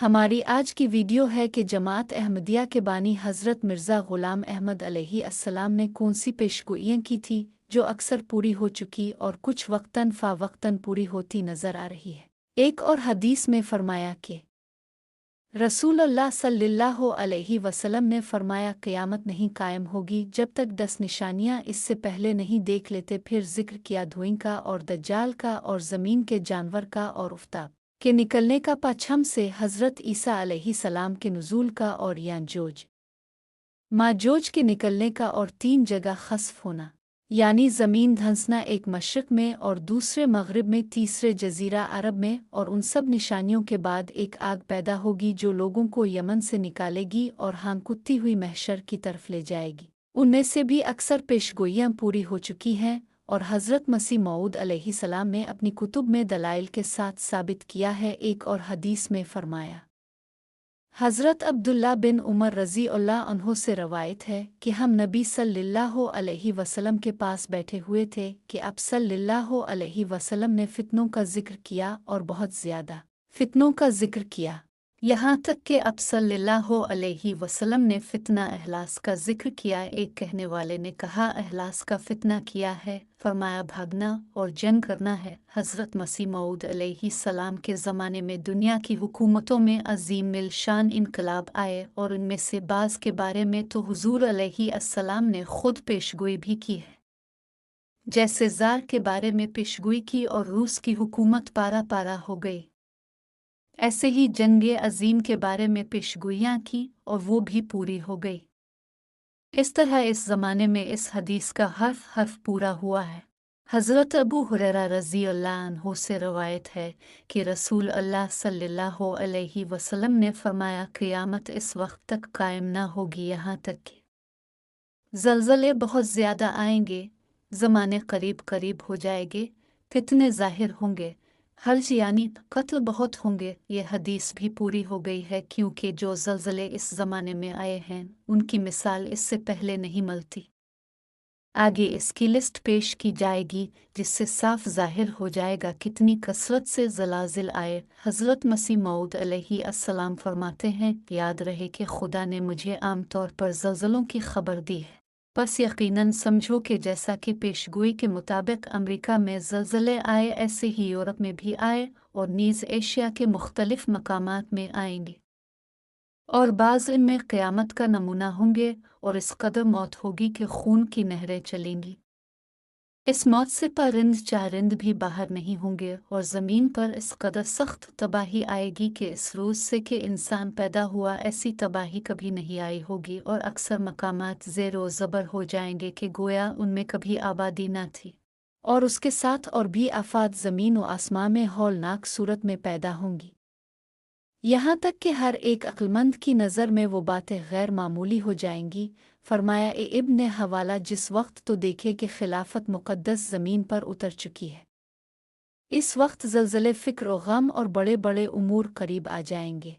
हमारी आज की वीडियो है कि जमात अहमदिया के बानी हज़रत मिर्ज़ा ग़ुलाम अहमद अलैहिस्सलाम ने कौन सी पेशगोइयाँ की थी जो अक्सर पूरी हो चुकी और कुछ वक्तन फ़ावक्तन पूरी होती नज़र आ रही है। एक और हदीस में फरमाया कि रसूलुल्लाह सल्लल्लाहु अलैहि वसल्लम ने फरमाया, क़यामत नहीं कायम होगी जब तक 10 निशानियाँ इससे पहले नहीं देख लेते। फिर जिक्र किया धुएं का और दज्जाल का और ज़मीन के जानवर का और उफ्ताब के निकलने का, पछम से हज़रत ईसा अलैहिस्सलाम के नुज़ूल का और याजूज माजूज के निकलने का और 3 जगह खस्फ होना यानी ज़मीन धंसना, एक मशरिक़ में और दूसरे मग़रिब में, तीसरे जज़ीरा अरब में। और उन सब निशानियों के बाद एक आग पैदा होगी जो लोगों को यमन से निकालेगी और हांकुत्ती हुई महशर की तरफ ले जाएगी। उनमें से भी अक्सर पेशगोइयाँ पूरी हो चुकी हैं और हज़रत मसीह मऊद अलैहिस्सलाम ने अपनी कुतुब में दलाइल के साथ साबित किया है। एक और हदीस में फरमाया, हज़रत अब्दुल्ला बिन उमर रज़ी अल्लाह अन्हो से रवायत है कि हम नबी सल्लल्लाहु अलैहि वसल्लम के पास बैठे हुए थे कि आप सल्लल्लाहु अलैहि वसल्लम ने फ़ितनों का ज़िक्र किया और बहुत ज़्यादा फ़ितनों का ज़िक्र किया, यहाँ तक कि आप सल्लल्लाहु अलैहि वसल्लम ने फ़ितना अहलास का ज़िक्र किया। एक कहने वाले ने कहा, अहलास का फ़ितना किया है? फरमाया, भागना और जंग करना है। हज़रत मसीह मऊद अलैहिस्सलाम के ज़माने में दुनिया की हुकूमतों में अज़ीम मिलशान इनकलाब आए और उनमें से बाज़ के बारे में तो हुज़ूर अलैहिस्सलाम ने खुद पेशगोई भी की है, जैसे ज़ार के बारे में पेशगोई की और रूस की हुकूमत पारा पारा हो गई, ऐसे ही जंगे अज़ीम के बारे में पेशगोइयाँ की और वो भी पूरी हो गई। इस तरह इस ज़माने में इस हदीस का हर्फ हर्फ पूरा हुआ है। हज़रत अबू हुरैरा रज़ी अल्लाह अन्हु से रवायत है कि रसूल अल्लाह सल्लल्लाहु अलैहि वसल्लम ने फरमाया, क़यामत इस वक्त तक कायम ना होगी यहाँ तक कि ज़लज़ले बहुत ज़्यादा आएंगे, ज़माने करीब करीब हो जाएंगे, फितने ज़ाहिर होंगे, हर्ज यानी कत्ल बहुत होंगे। ये हदीस भी पूरी हो गई है क्योंकि जो ज़लज़ले इस ज़माने में आए हैं उनकी मिसाल इससे पहले नहीं मिलती। आगे इसकी लिस्ट पेश की जाएगी जिससे साफ ज़ाहिर हो जाएगा कितनी कसरत से ज़लाज़िल आए। हज़रत मसीह मऊद अलैहिस्सलाम फरमाते हैं, याद रहे कि खुदा ने मुझे आम तौर पर ज़लज़लों की खबर दी है, बस यकीनन समझो कि जैसा कि पेशगोई के मुताबिक अमेरिका में ज़लज़ले आए ऐसे ही यूरोप में भी आए और नीज़ एशिया के मुख्तलिफ मकामात में आएंगे और बाज़ इनमें क़यामत का नमूना होंगे और इस कदर मौत होगी कि खून की नहरें चलेंगी। इस मौत से परिंद चारिंद भी बाहर नहीं होंगे और ज़मीन पर इस कदर सख्त तबाही आएगी कि इस रोज़ से कि इंसान पैदा हुआ ऐसी तबाही कभी नहीं आई होगी और अक्सर मकामात ज़ेरो ज़बर हो जाएंगे कि गोया उनमें कभी आबादी न थी। और उसके साथ और भी आफात ज़मीन व आसमां में हौलनाक सूरत में पैदा होंगी, यहाँ तक कि हर एक अक्लमंद की नज़र में वो बातें गैर मामूली हो जाएंगी। फरमाया इब्न हवाला, जिस वक्त तो देखे कि खिलाफत मुक़द्दस ज़मीन पर उतर चुकी है, इस वक्त ज़लज़ले फ़िक्र और गम और बड़े बड़े उमूर करीब आ जाएंगे।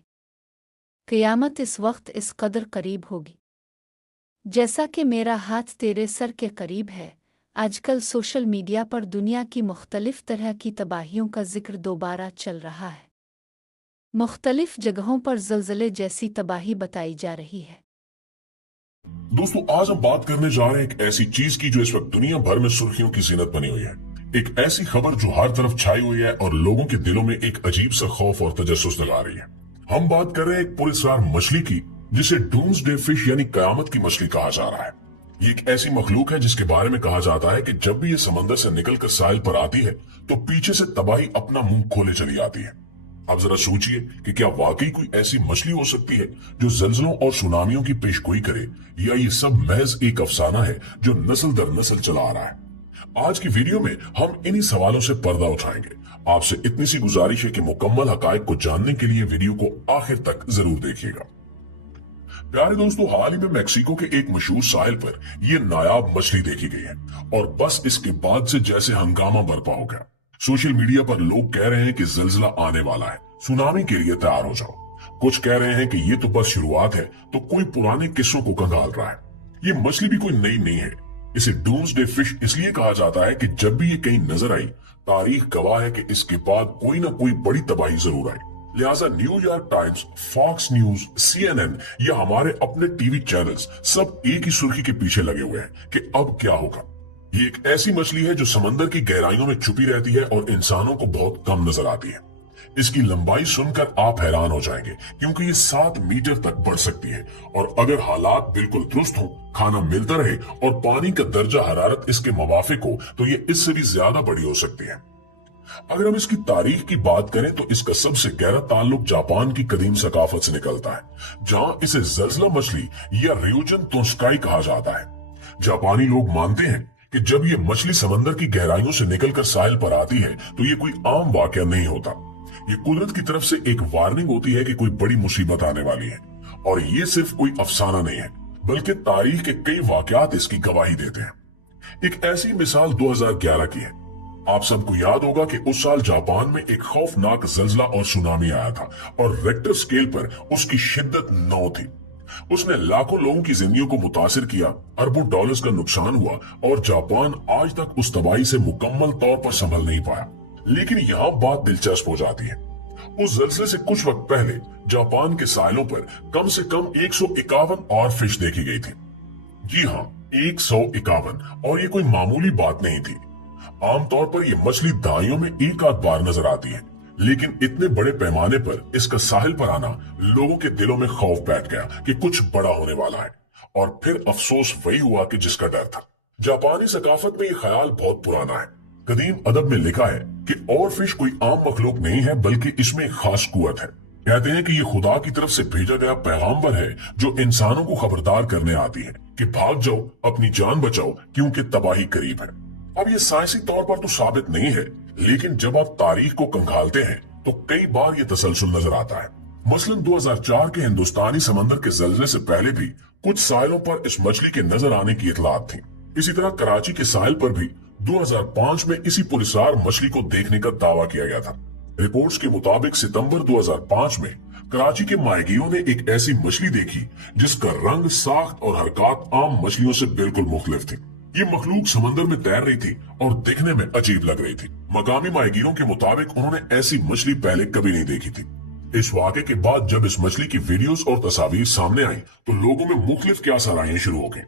क़यामत इस वक्त इस कदर करीब होगी जैसा कि मेरा हाथ तेरे सर के करीब है। आजकल सोशल मीडिया पर दुनिया की मुख्तलिफ तरह की तबाहियों का जिक्र दोबारा चल रहा है। मुख्तलिफ जगहों पर ज़लज़ले जैसी तबाही बताई जा रही है। दोस्तों, आज हम बात करने जा रहे हैं एक ऐसी चीज की जो इस वक्त दुनिया भर में सुर्खियों की जीनत बनी हुई है। एक ऐसी खबर जो हर तरफ छाई हुई है और लोगों के दिलों में एक अजीब सा खौफ और तजस्सुस लगा रही है। हम बात कर रहे हैं एक पुरस्कार मछली की जिसे डूम्सडे फिश यानी कयामत की मछली कहा जा रहा है। ये एक ऐसी मखलूक है जिसके बारे में कहा जाता है कि जब भी ये समंदर से निकलकर साहिल पर आती है तो पीछे से तबाही अपना मुंह खोले चली आती है। अब जरा सोचिए कि क्या वाकई कोई ऐसी मछली हो सकती है जो ज़लज़लों और सुनामियों की पेशगोई करे, या ये सब महज एक अफसाना है जो नस्ल दर नस्ल चला आ रहा है। आज की वीडियो में हम इन्हीं सवालों से पर्दा उठाएंगे। आपसे इतनी सी गुजारिश है कि मुकम्मल हकायक को जानने के लिए वीडियो को आखिर तक जरूर देखिएगा। प्यारे दोस्तों, हाल ही में मैक्सिको के एक मशहूर साहिल पर यह नायाब मछली देखी गई है और बस इसके बाद से जैसे हंगामा बरपा हो गया। सोशल मीडिया पर लोग कह रहे हैं कि ज़लज़ला आने वाला है, सुनामी के लिए तैयार हो जाओ। कुछ कह रहे हैं कि ये तो बस शुरुआत है, तो कोई पुराने किस्सों को कंगाल रहा है। ये मछली भी कोई नई नहीं है। इसे डूम्सडे फिश इसलिए कहा जाता है कि जब भी ये कहीं नजर आई, तारीख गवाह है कि इसके बाद कोई ना कोई बड़ी तबाही जरूर आई। लिहाजा New York Times, Fox News, CNN या हमारे अपने टीवी चैनल्स सब एक ही सुर्खी के पीछे लगे हुए हैं कि अब क्या होगा। ये एक ऐसी मछली है जो समंदर की गहराइयों में छुपी रहती है और इंसानों को बहुत कम नजर आती है। इसकी लंबाई सुनकर आप हैरान हो जाएंगे क्योंकि ये 7 मीटर तक बढ़ सकती है और अगर हालात बिल्कुल दुरुस्त हो, खाना मिलता रहे और पानी का दर्जा हरारत इसके मुवाफिक हो तो ये इससे भी ज्यादा बड़ी हो सकती है। अगर हम इसकी तारीख की बात करें तो इसका सबसे गहरा ताल्लुक जापान की कदीम सकाफत से निकलता है, जहां इसे जलजला मछली या रियोजन तोस्काई कहा जाता है। जापानी लोग मानते हैं कि जब ये मछली समंदर की गहराइयों से निकलकर साहिल पर आती है तो ये कोई आम वाकया नहीं होता। ये कुदरत की तरफ से एक वार्निंग होती है कि कोई बड़ी मुसीबत आने वाली है। और ये सिर्फ कोई अफसाना नहीं है, बल्कि तारीख के कई वाकयात इसकी गवाही देते हैं। एक ऐसी मिसाल 2011 की है। आप सबको याद होगा कि उस साल जापान में एक खौफनाक जलजला और सुनामी आया था और रेक्टर स्केल पर उसकी शिद्दत 9 थी। उसने लाखों लोगों की जिंदगियों को मुतासिर किया, अरबों डॉलर्स का नुकसान हुआ और जापान आज तक उस तबाही से मुकम्मल तौर पर संभल नहीं पाया। लेकिन यहाँ बात दिलचस्प हो जाती है। उस जलजले से कुछ वक्त पहले जापान के साहिलों पर कम से कम 151 और फिश देखी गई थी। जी हाँ, 151, और ये कोई मामूली बात नहीं थी। आमतौर पर यह मछली दाइयों में एक आध बार नजर आती है, लेकिन इतने बड़े पैमाने पर इसका साहिल पर आना लोगों के दिलों में खौफ बैठ गया कि कुछ बड़ा होने वाला है। और फिर अफसोस वही हुआ कि जिसका डर था। जापानी सकाफत में यह ख्याल बहुत पुराना है। कदीम अदब में लिखा है कि और फिश कोई आम मखलूक नहीं है, बल्कि इसमें एक खास कुव्वत है। कहते हैं कि ये खुदा की तरफ से भेजा गया पैगाम्बर है जो इंसानों को खबरदार करने आती है कि भाग जाओ, अपनी जान बचाओ, क्योंकि तबाही करीब है। अब ये साइंसी तौर पर तो साबित नहीं है, लेकिन जब आप तारीख को कंघालते हैं तो कई बार ये तसलसल नजर आता है। मसलन 2004 के हिंदुस्तानी समंदर के जलजले से पहले भी कुछ साहिलों पर इस मछली के नजर आने की इतलात थी। इसी तरह कराची के साहिल पर भी 2005 में इसी पुलिसार मछली को देखने का दावा किया गया था। रिपोर्ट्स के मुताबिक सितंबर 2005 में कराची के माहिगीरों ने एक ऐसी मछली देखी जिसका रंग, साख्त और हरकत आम मछलियों से बिल्कुल मुख्तलिफ थी। ये मखलूक समंदर में तैर रही थी और दिखने में अजीब लग रही थी। मकामी माहिगीरों के मुताबिक उन्होंने ऐसी मछली पहले कभी नहीं देखी थी। इस वाक़े के बाद जब इस मछली की वीडियोस और तस्वीर सामने आई तो लोगों में मुख्तलिफ क़यास शुरू हो गए।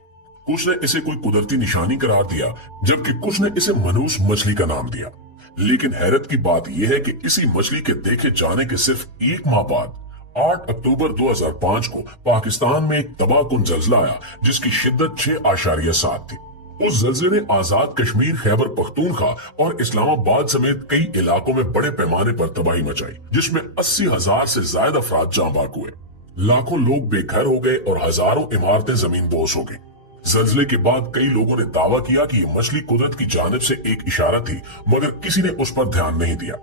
कुछ ने इसे कोई कुदरती निशानी करार दिया, जबकि कुछ ने इसे मनूस मछली का नाम दिया। लेकिन हैरत की बात यह है कि इसी मछली के देखे जाने के सिर्फ एक माह बाद 8 अक्टूबर 2005 को पाकिस्तान में एक तबाहकुन जलजला आया जिसकी शिद्दत 6.7 थी। उस जलजले ने आजाद कश्मीर, खैबर पख्तूनख्वा और इस्लामाबाद समेत कई इलाकों में बड़े पैमाने पर तबाही मचाई, जिसमें 80,000 से ज्यादा अफराद जाँ बाक हुए। लाखों लोग बेघर हो गए और हजारों इमारतें जमीन बोस हो गई। जलजले के बाद कई लोगों ने दावा किया कि ये मछली कुदरत की जानिब से एक इशारा थी, मगर किसी ने उस पर ध्यान नहीं दिया।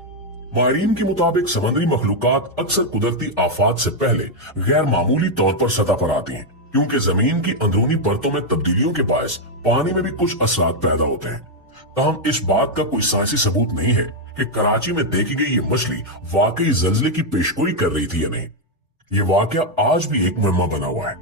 माहिरीन के मुताबिक समुद्री मखलूकात अक्सर कुदरती आफात से पहले गैर मामूली तौर पर सतह पर आती हैं, क्योंकि जमीन की अंदरूनी परतों में तब्दीलियों के बायस पानी में भी कुछ असरात पैदा होते हैं। ताहम इस बात का कोई साइंसी सबूत नहीं है कि कराची में देखी गई ये मछली वाकई जलजले की पेशगोई कर रही थी या नहीं। ये वाकया आज भी एक मुअम्मा बना हुआ है।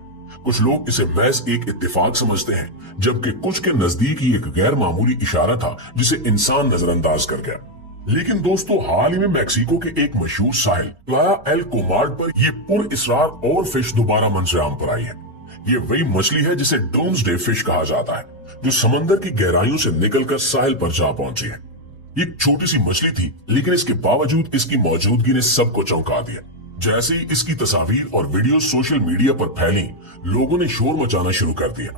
कुछ लोग इसे महज एक इत्तेफाक समझते हैं, जबकि कुछ के नजदीक ही एक गैर मामूली इशारा था जिसे इंसान नजरअंदाज कर गया। लेकिन दोस्तों, हाल ही में मैक्सिको के एक मशहूर साहिल प्लाया एल कोमार्ड पर ये पुर इसरार और फिश दोबारा मंजराम पर आई है। ये वही मछली है जिसे डूम्सडे फिश कहा जाता है, जो समंदर की गहराइयों से निकलकर साहिल पर जा पहुंची है। एक छोटी सी मछली थी, लेकिन इसके बावजूद इसकी मौजूदगी ने सबको चौंका दिया। जैसे ही इसकी तस्वीर और वीडियो सोशल मीडिया पर फैली, लोगों ने शोर मचाना शुरू कर दिया।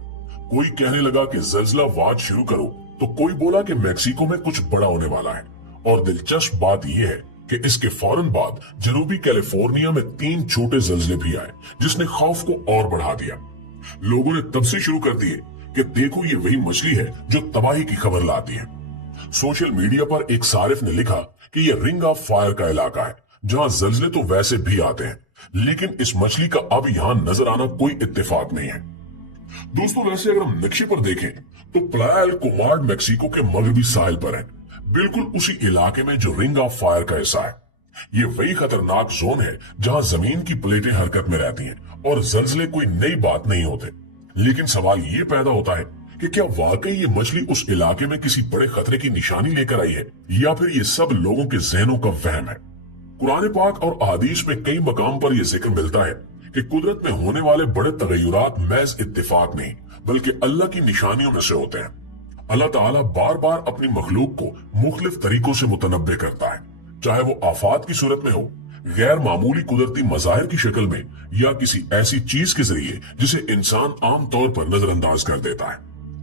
कोई कहने लगा कि जलजला वाच शुरू करो, तो कोई बोला कि मैक्सिको में कुछ बड़ा होने वाला है। और दिलचस्प बात यह है कि इसके फौरन बाद जनूबी कैलिफोर्निया में 3 छोटे जलजले भी आए, जिसने खौफ को और बढ़ा दिया। लोगों ने तब से शुरू कर दिए कि देखो, ये वही मछली है जो तबाही की खबर लाती है। सोशल मीडिया पर एक सारिफ ने लिखा कि यह रिंग ऑफ फायर का इलाका है, जहां जलजले तो वैसे भी आते हैं, लेकिन इस मछली का अब यहां नजर आना कोई इत्तेफाक नहीं है। दोस्तों, वैसे अगर हम नक्शे पर देखें तो प्लाया एल कोमार्ड मैक्सिको के मगरबी साहिल पर है, बिल्कुल उसी इलाके में जो रिंग ऑफ फायर का हिस्सा है। ये वही खतरनाक जोन है जहां जमीन की प्लेटें हरकत में रहती हैं और जलजले कोई नई बात नहीं होते। लेकिन सवाल ये पैदा होता है कि क्या वाकई ये मछली उस इलाके में किसी बड़े खतरे की निशानी लेकर आई है, या फिर ये सब लोगों के जहनों का वहम है। कुरान पाक और अहादीस में कई मकाम पर यह जिक्र मिलता है कि कुदरत में होने वाले बड़े तगय्युरात महज इत्तेफाक नहीं बल्कि अल्लाह की निशानियों में से होते हैं। अल्लाह ताला बार बार अपनी मखलूक को मुख्तलिफ तरीकों से मुतनब्बे करता है, चाहे वो आफात की सूरत में हो, गैर मामूली कुदरती मज़ाहिर की शक्ल में, या किसी ऐसी चीज के जरिए जिसे इंसान आम तौर पर नजरअंदाज कर देता है।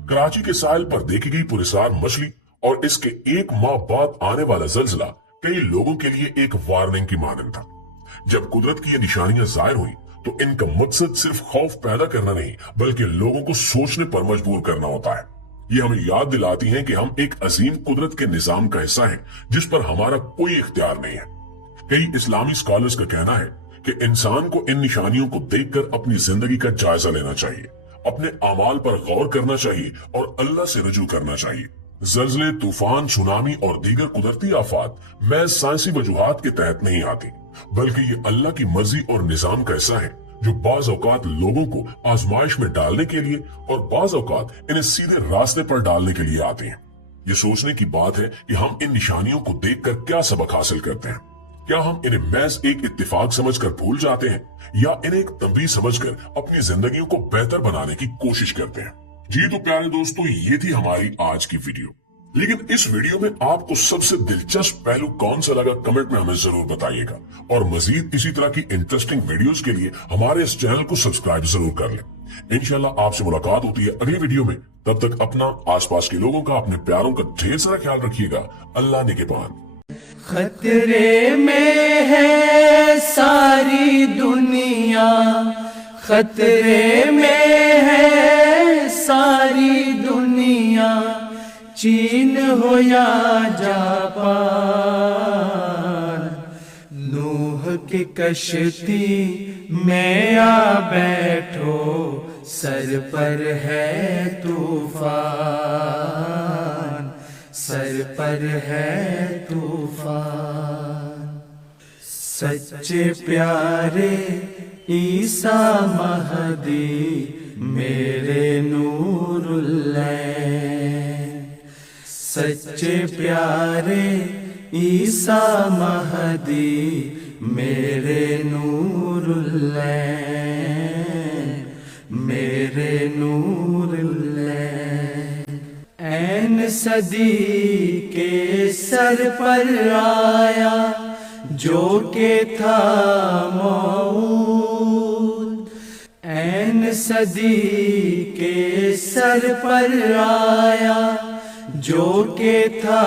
कराची के साहिल पर देखी गई पुरस्कार मछली और इसके एक माह बाद आने वाला जल्जला कई लोगों के लिए एक वार्निंग की मानंद था। जब कुदरत की ये निशानियां जाहिर हुई तो इनका मकसद सिर्फ खौफ पैदा करना नहीं बल्कि लोगों को सोचने पर मजबूर करना होता है। ये हमें याद दिलाती हैं कि हम एक अजीम कुदरत के निजाम का हिस्सा हैं जिस पर हमारा कोई इख्तियार नहीं है। कई इस्लामी स्कॉलर्स का कहना है कि इंसान को इन निशानियों को देखकर अपनी जिंदगी का जायजा लेना चाहिए, अपने अमाल पर गौर करना चाहिए और अल्लाह से रुजू करना चाहिए। जल्जले, तूफान, सुनामी और दीगर कुदरती आफात महज साइंसी वजूहात के तहत नहीं आती बल्कि ये अल्लाह की मर्जी और निजाम का हिस्सा है जो बाज औकात लोगों को आजमाइश में डालने के लिए और बाज औकात इन्हें सीधे रास्ते पर डालने के लिए आते हैं। ये सोचने की बात है कि हम इन निशानियों को देखकर क्या सबक हासिल करते हैं। क्या हम इन्हें महज एक इत्तेफाक समझकर भूल जाते हैं या इन्हें एक तंबीह समझकर अपनी जिंदगियों को बेहतर बनाने की कोशिश करते हैं। जी तो प्यारे दोस्तों, ये थी हमारी आज की वीडियो। लेकिन इस वीडियो में आपको सबसे दिलचस्प पहलू कौन सा लगा कमेंट में हमें जरूर बताइएगा और मजीद इसी तरह की इंटरेस्टिंग वीडियोस के लिए हमारे इस चैनल को सब्सक्राइब जरूर कर लें। इंशाल्लाह आपसे मुलाकात होती है अगली वीडियो में। तब तक अपना, आसपास के लोगों का, अपने प्यारों का ढेर सारा ख्याल रखिएगा। अल्लाह निगहबान। खतरे में है सारी दुनिया, खतरे में है सारी दुनिया, चीन हो या जापान। नूह की कश्ती में आ बैठो, सर पर है तूफान, सर पर है तूफान। सच्चे प्यारे ईसा महदी मेरे नूरुल्लैन, सच्चे प्यारे ईसा महदी मेरे नूरुल्लैन, मेरे नूरुल्लैन। ऐन सदी के सर पर आया जो के था मौऊद, ऐन सदी के सर पर आया जो के था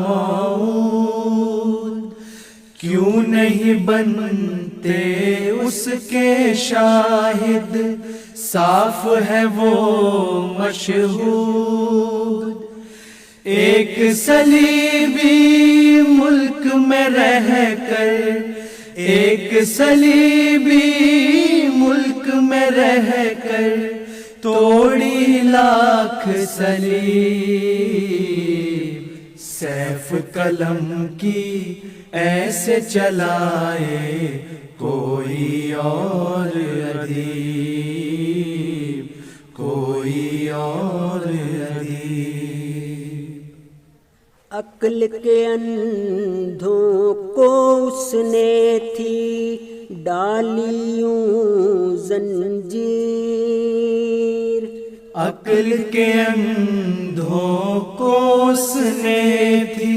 मौऊद। क्यों नहीं बनते उसके शाहिद, साफ है वो मशहूद। एक सलीबी मुल्क में रहकर, एक सलीबी मुल्क में रहकर, तोड़ी लाख सलीब। सैफ कलम की ऐसे चलाए कोई और अदीब, कोई और अदीब। अक्ल के अंधों को उसने थी डाली यूं जंजीर, अक्ल के अंधों को उसने थी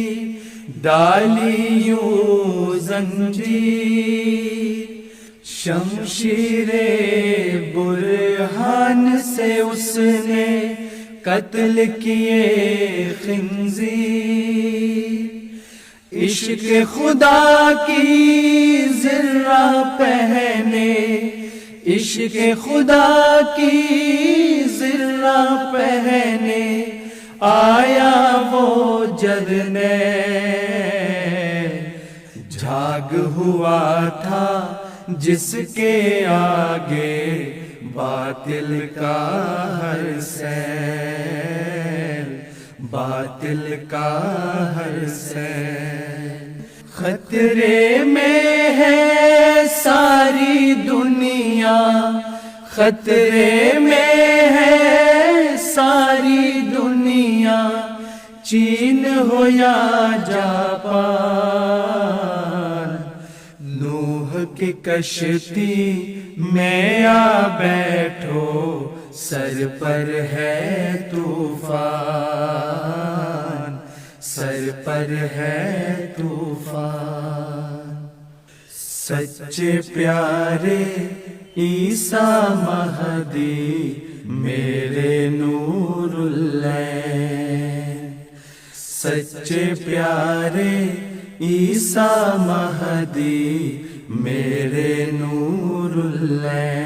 डाली यूं जंजीर। शमशीरे बुरहान से उसने कत्ल किए खिंजीर। इश्क खुदा की ज़र्रा पहने, इश्क खुदा की ज़र्रा पहने, आया वो जरने। झाग हुआ था जिसके आगे बातिल का हर सैल, बातिल का हर सैल। खतरे में है सारी दुनिया, खतरे में है सारी दुनिया, चीन हो या जापान, کہ کشتی میں آ بیٹھو سر پر ہے طوفان، سر پر ہے طوفان۔ سچے پیارے عیسیٰ مہدی میرے نور العین، سچے پیارے عیسیٰ مہدی میرے نور العین۔